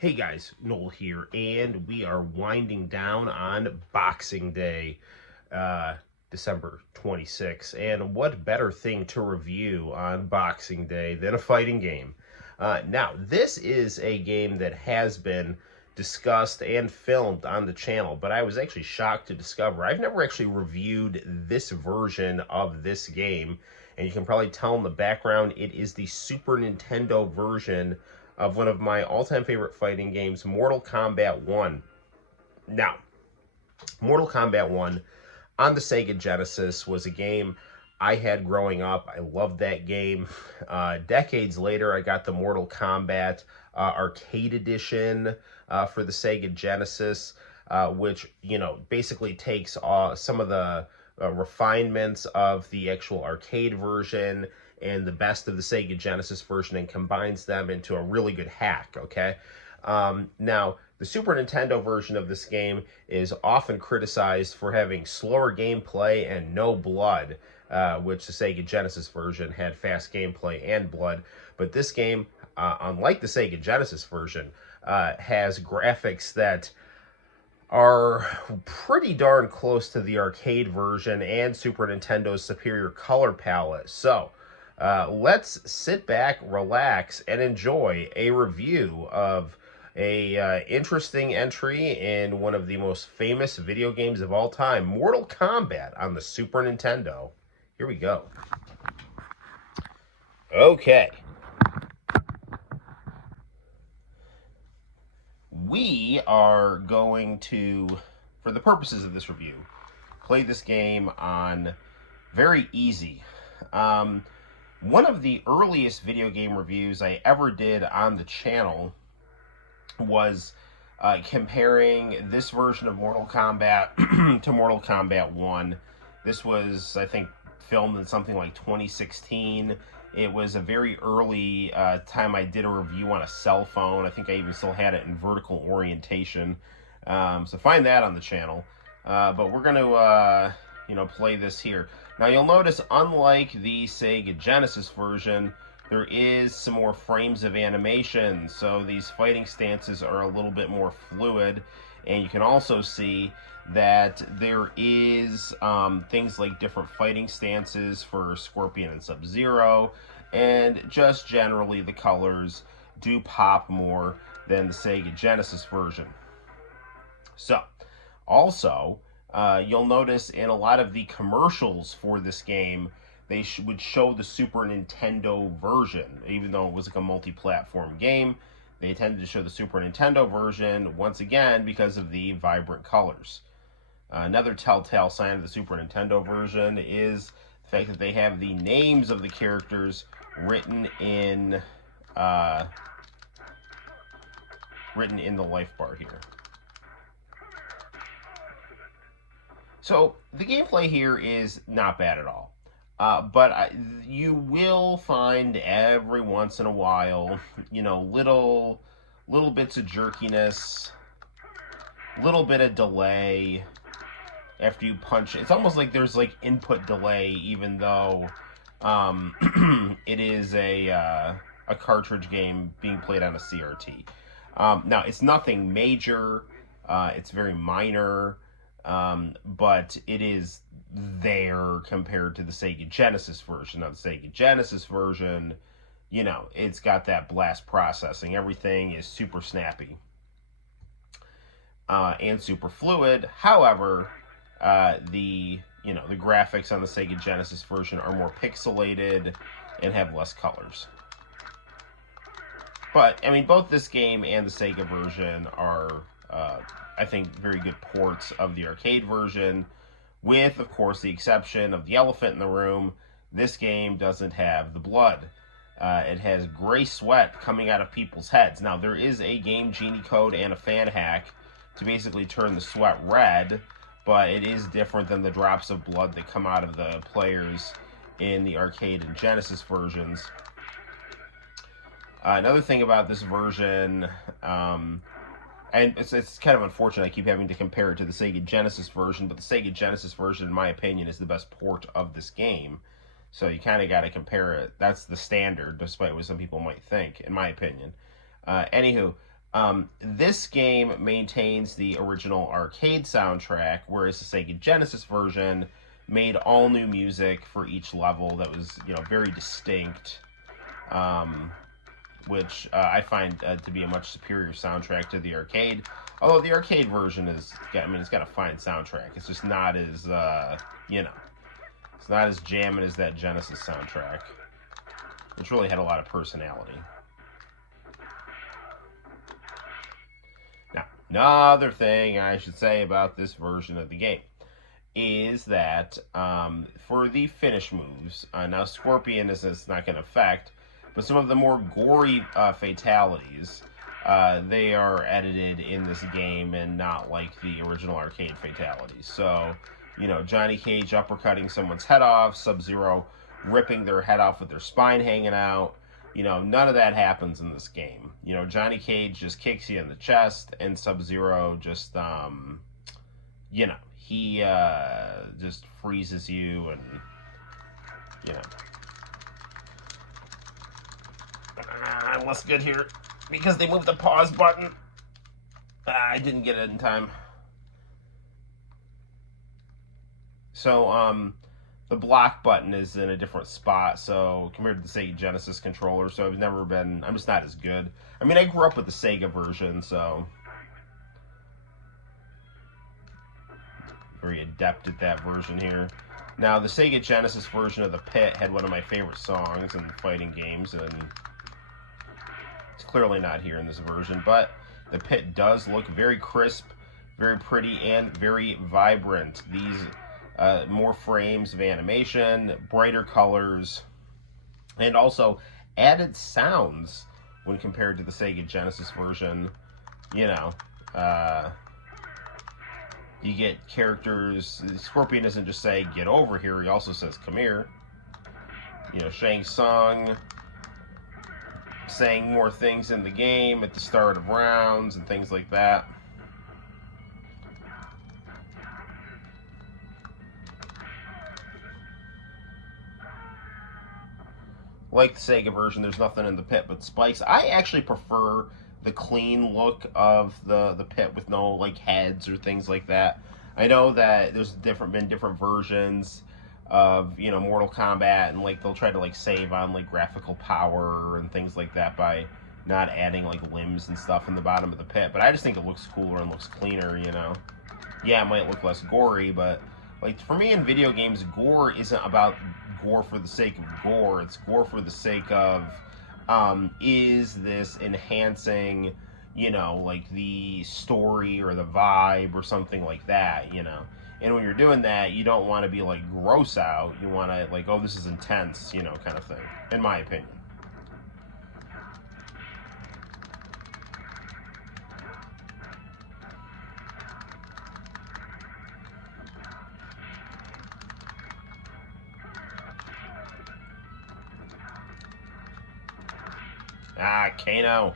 Hey guys, Noel here, and we are winding down on Boxing Day, December 26th. And what better thing to review on Boxing Day than a fighting game? Now, this is a game that has been discussed and filmed on the channel, but I was actually shocked to discover I've never actually reviewed this version of this game. And you can probably tell in the background, it is the Super Nintendo version of one of my all-time favorite fighting games, Mortal Kombat 1. Now, Mortal Kombat 1 on the Sega Genesis was a game I had growing up. I loved that game. Decades later, I got the Mortal Kombat Arcade Edition for the Sega Genesis, which, basically takes some of the refinements of the actual arcade version and the best of the Sega Genesis version and combines them into a really good hack, okay? Now, the Super Nintendo version of this game is often criticized for having slower gameplay and no blood, which the Sega Genesis version had fast gameplay and blood. But this game, unlike the Sega Genesis version, has graphics that are pretty darn close to the arcade version and Super Nintendo's superior color palette. So, let's sit back, relax, and enjoy a review of a interesting entry in one of the most famous video games of all time, Mortal Kombat on the Super Nintendo. Here we go. Okay. We are going to, for the purposes of this review, play this game on very easy. One of the earliest video game reviews I ever did on the channel was comparing this version of Mortal Kombat to Mortal Kombat 1. This was, I think, filmed in something like 2016. It was a very early time I did a review on a cell phone. I think I even still had it in vertical orientation. So find that on the channel. But we're going to, play this here. Now you'll notice, unlike the Sega Genesis version, there is some more frames of animation, so these fighting stances are a little bit more fluid, and you can also see that there is things like different fighting stances for Scorpion and Sub-Zero, and just generally the colors do pop more than the Sega Genesis version. So, also, you'll notice in a lot of the commercials for this game, they would show the Super Nintendo version. Even though it was like a multi-platform game, they tended to show the Super Nintendo version, once again, because of the vibrant colors. Another telltale sign of the Super Nintendo version is the fact that they have the names of the characters written in the life bar here. So, the gameplay here is not bad at all. But you will find every once in a while, little bits of jerkiness, little bit of delay after you punch. It's almost like there's like input delay, even though it is a cartridge game being played on a CRT. Now, it's nothing major. It's very minor. But it is there compared to the Sega Genesis version. Now, the Sega Genesis version, it's got that blast processing. Everything is super snappy and super fluid. However, the graphics on the Sega Genesis version are more pixelated and have less colors. But, I mean, both this game and the Sega version are I think, very good ports of the arcade version, with, of course, the exception of the elephant in the room. This game doesn't have the blood. It has gray sweat coming out of people's heads. Now, there is a Game Genie code and a fan hack to basically turn the sweat red, but it is different than the drops of blood that come out of the players in the arcade and Genesis versions. Another thing about this version, and it's kind of unfortunate I keep having to compare it to the Sega Genesis version, but the Sega Genesis version, in my opinion, is the best port of this game. So you kind of got to compare it. That's the standard, despite what some people might think, in my opinion. Anywho, This game maintains the original arcade soundtrack, whereas the Sega Genesis version made all new music for each level that was, very distinct, which I find to be a much superior soundtrack to the arcade. Although the arcade version it's got a fine soundtrack. It's just not as, it's not as jamming as that Genesis soundtrack, which really had a lot of personality. Now, another thing I should say about this version of the game is that for the finish moves, now Scorpion is not going to affect, but some of the more gory fatalities, they are edited in this game and not like the original arcade fatalities. So, Johnny Cage uppercutting someone's head off, Sub-Zero ripping their head off with their spine hanging out. None of that happens in this game. Johnny Cage just kicks you in the chest, and Sub-Zero just, he just freezes you, and, less good here, because they moved the pause button. I didn't get it in time. So, the block button is in a different spot, so compared to the Sega Genesis controller, so I'm just not as good. I mean, I grew up with the Sega version, so very adept at that version here. Now, the Sega Genesis version of The Pit had one of my favorite songs in fighting games, and it's clearly not here in this version, but The Pit does look very crisp, very pretty, and very vibrant. These more frames of animation, brighter colors, and also added sounds when compared to the Sega Genesis version. You get characters. Scorpion doesn't just say, "Get over here," he also says, "Come here." Shang Tsung saying more things in the game at the start of rounds and things like that. Like the Sega version, there's nothing in the pit but spikes. I actually prefer the clean look of the pit with no heads or things like that. I know that there's been different versions of Mortal Kombat, and they'll try to save on graphical power and things like that by not adding limbs and stuff in the bottom of the pit. But I just think it looks cooler and looks cleaner. Yeah, it might look less gory, but for me in video games, gore isn't about gore for the sake of gore. It's gore for the sake of, is this enhancing, the story or the vibe or something like that, And when you're doing that, you don't want to be, gross out. You want to, oh, this is intense, kind of thing, in my opinion. Kano.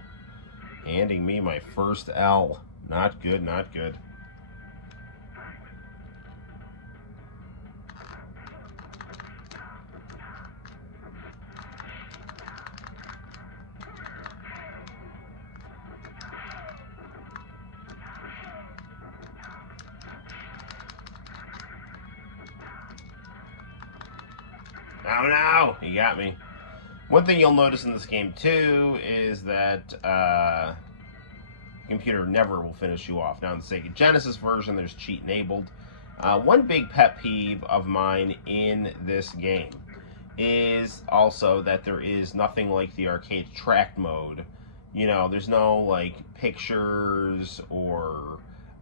Handing me my first L. Not good, not good. Oh no! He got me. One thing you'll notice in this game, too, is that the computer never will finish you off. Now, in the Sega Genesis version, there's cheat enabled. One big pet peeve of mine in this game is also that there is nothing like the arcade track mode. There's no, pictures or,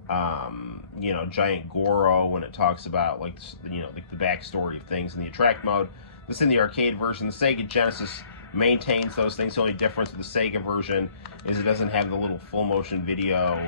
giant Goro when it talks about, the backstory of things in the track mode. This in the arcade version. The Sega Genesis maintains those things. The only difference with the Sega version is it doesn't have the little full motion video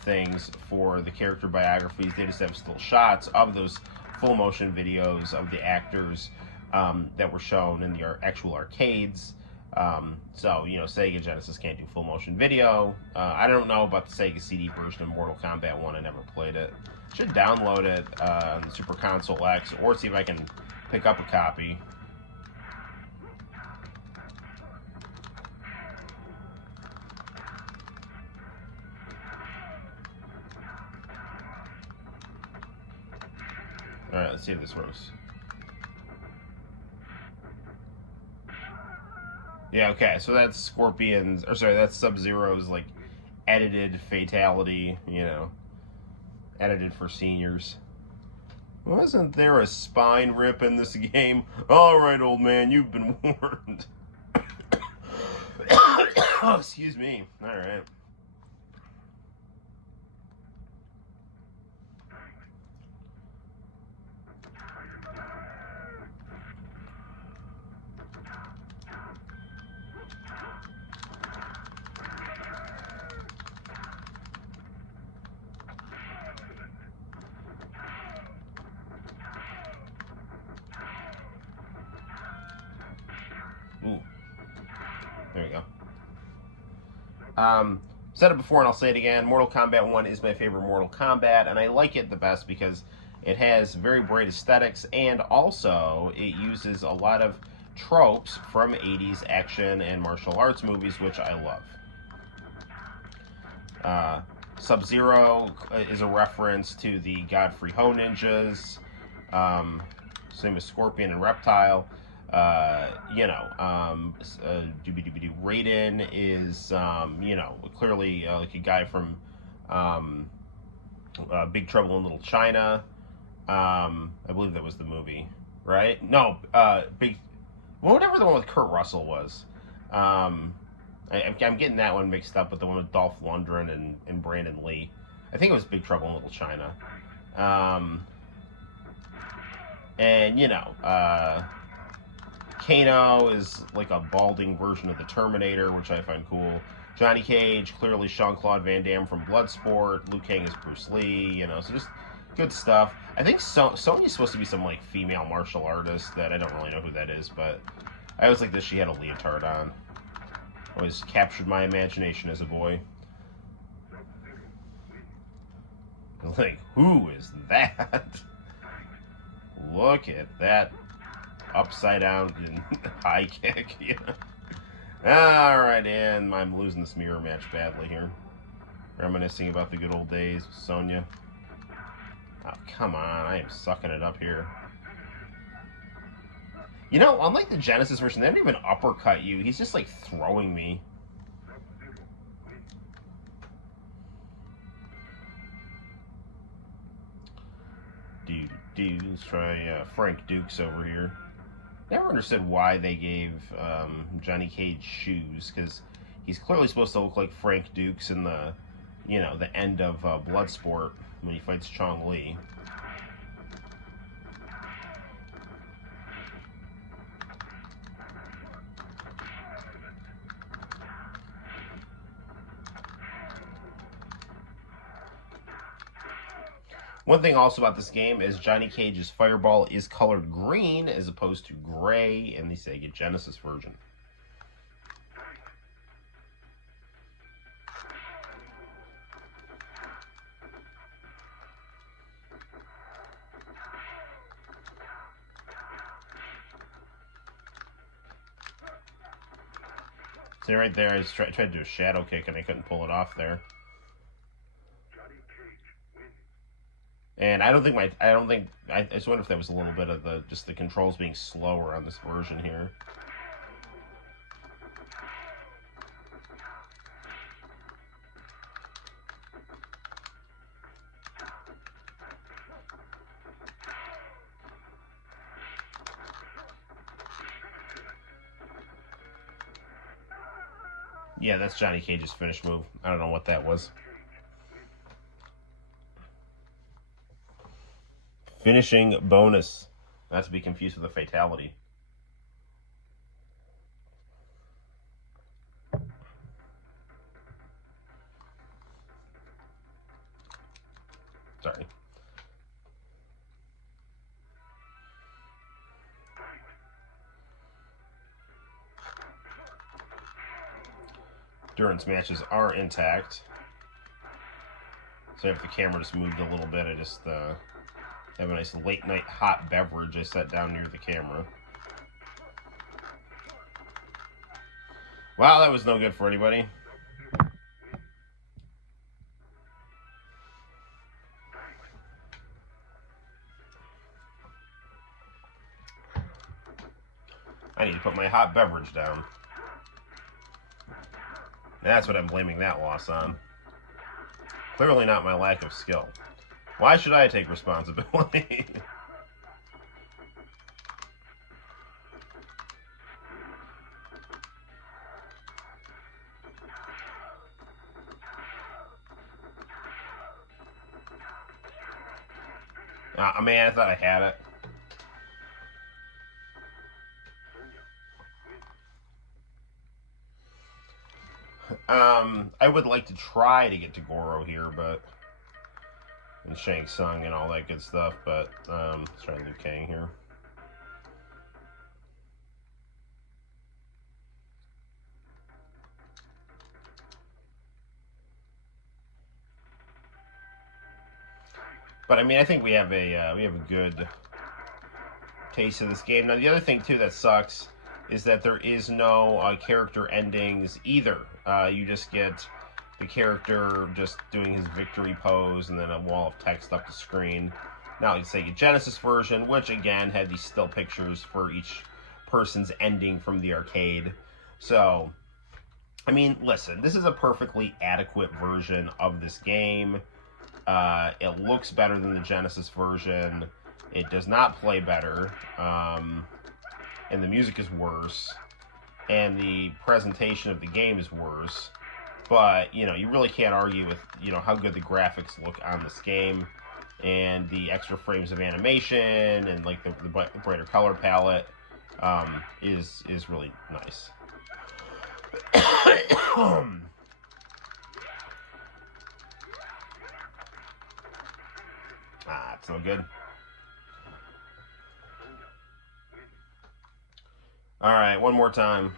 things for the character biographies. They just have still shots of those full motion videos of the actors that were shown in the actual arcades. So, Sega Genesis can't do full motion video. I don't know about the Sega CD version of Mortal Kombat 1. I never played it. Should download it on the Super Console X, or see if I can pick up a copy. Alright, let's see if this works. Yeah, okay, so that's Scorpion's, or sorry, that's Sub-Zero's, like, edited fatality, you know, edited for seniors. Wasn't there a spine rip in this game? Alright, old man, you've been warned. Oh, excuse me. Alright. Ooh. There we go. Said it before and I'll say it again. Mortal Kombat 1 is my favorite Mortal Kombat, and I like it the best because it has very bright aesthetics, and also it uses a lot of tropes from 80s action and martial arts movies, which I love. Sub-Zero is a reference to the Godfrey Ho ninjas. Same with Scorpion and Reptile. Raiden is, clearly like a guy from Big Trouble in Little China. I believe that was the movie, right? No, whatever the one with Kurt Russell was. I'm getting that one mixed up with the one with Dolph Lundgren and Brandon Lee. I think it was Big Trouble in Little China. Kano is like a balding version of the Terminator, which I find cool. Johnny Cage, clearly Jean-Claude Van Damme from Bloodsport. Liu Kang is Bruce Lee, so just good stuff. I think Sonya's supposed to be some like female martial artist that I don't really know who that is, but I always like that she had a leotard on. Always captured my imagination as a boy. Like, who is that? Look at that upside down and high kick. Alright, and I'm losing this mirror match badly here. Reminiscing about the good old days with Sonya. Oh, come on, I am sucking it up here. Unlike the Genesis version, they don't even uppercut you. He's just like throwing me. Let's try Frank Dukes over here. Never understood why they gave Johnny Cage shoes, because he's clearly supposed to look like Frank Dukes in the end of Bloodsport when he fights Chong Li. One thing also about this game is Johnny Cage's fireball is colored green as opposed to gray in the Sega Genesis version. See right there, I just tried to do a shadow kick and I couldn't pull it off there. And I just wonder if that was a little bit of the controls being slower on this version here. Yeah, that's Johnny Cage's finish move. I don't know what that was. Finishing bonus. Not to be confused with a fatality. Sorry. Endurance matches are intact. So if the camera just moved a little bit, I just have a nice late night hot beverage I set down near the camera. Wow, that was no good for anybody. need to put my hot beverage down. That's what I'm blaming that loss on. Clearly not my lack of skill. Why should I take responsibility? Man, I thought I had it. I would like to try to get to Goro here, but... and Shang Tsung and all that good stuff, but, let's try Liu Kang here. But I mean, I think we have a good taste of this game. Now, the other thing too that sucks is that there is no character endings either. You just get the character just doing his victory pose and then a wall of text up the screen. Now, like Sega Genesis version, which again had these still pictures for each person's ending from the arcade. So, I mean, listen, this is a perfectly adequate version of this game. It looks better than the Genesis version. It does not play better. And the music is worse. And the presentation of the game is worse. But, you know, you really can't argue with, you know, how good the graphics look on this game. And the extra frames of animation and, like, the brighter color palette is really nice. It's no good. Alright, one more time.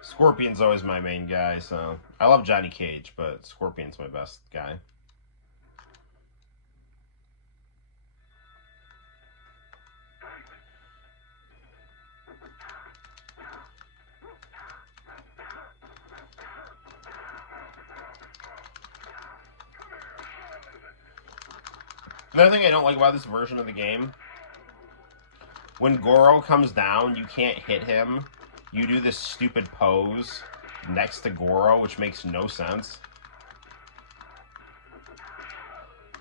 Scorpion's always my main guy, so... I love Johnny Cage, but Scorpion's my best guy. Another thing I don't like about this version of the game, when Goro comes down, you can't hit him. You do this stupid pose next to Goro, which makes no sense.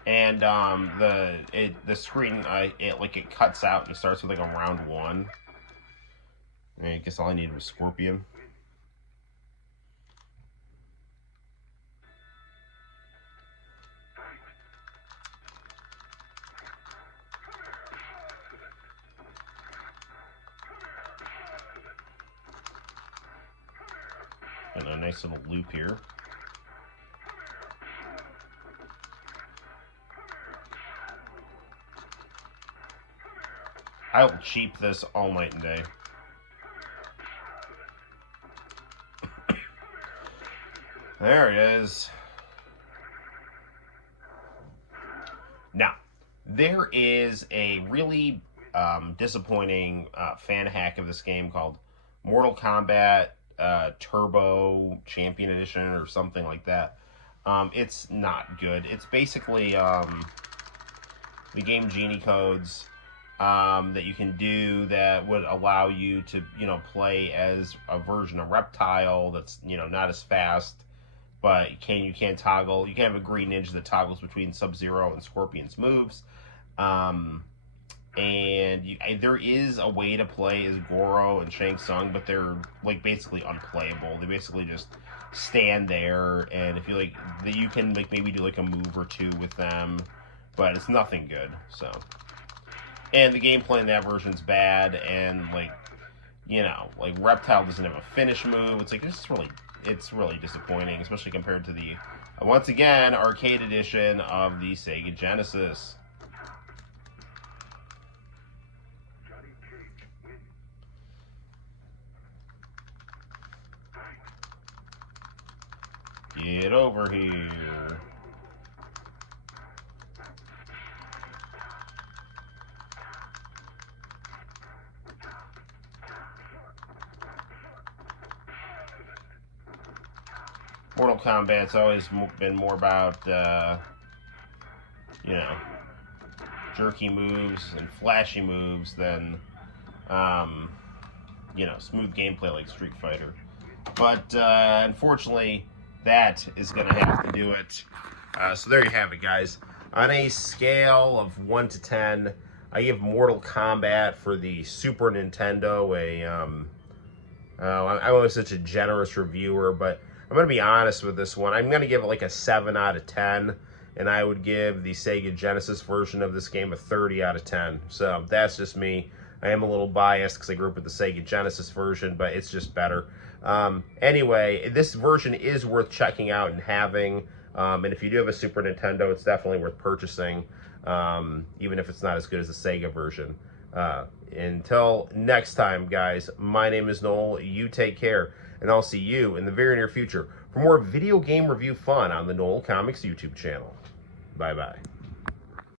And the screen, it cuts out and it starts with like a round 1. And I guess all I needed was Scorpion. And a nice little loop here. I will cheap this all night and day. There it is. Now, there is a really disappointing fan hack of this game called Mortal Kombat Turbo Champion Edition or something like that. It's not good. It's basically the game genie codes that you can do that would allow you to, you know, play as a version of Reptile that's, you know, not as fast, but you can toggle. You can have a green ninja that toggles between Sub-Zero and Scorpion's moves. And there is a way to play as Goro and Shang Tsung, but they're like basically unplayable. They basically just stand there, and if you like, you can like maybe do like a move or two with them, but it's nothing good. So, and the gameplay in that version's bad, and like, you know, like Reptile doesn't have a finish move. It's like it's really disappointing, especially compared to the once again arcade edition of the Sega Genesis. Get over here. Mortal Kombat's always been more about, you know, jerky moves and flashy moves than, you know, smooth gameplay like Street Fighter. But unfortunately, that is going to have to do it. So there you have it, guys. On a scale of 1 to 10, I give Mortal Kombat for the Super Nintendo I was such a generous reviewer, but I'm going to be honest with this one. I'm going to give it like a 7 out of 10, and I would give the Sega Genesis version of this game a 30 out of 10. So that's just me. I am a little biased because I grew up with the Sega Genesis version, but it's just better. Anyway, this version is worth checking out and having. And if you do have a Super Nintendo, it's definitely worth purchasing, even if it's not as good as the Sega version. Until next time, guys, my name is Noel. You take care, and I'll see you in the very near future for more video game review fun on the Noel Comics YouTube channel. Bye-bye.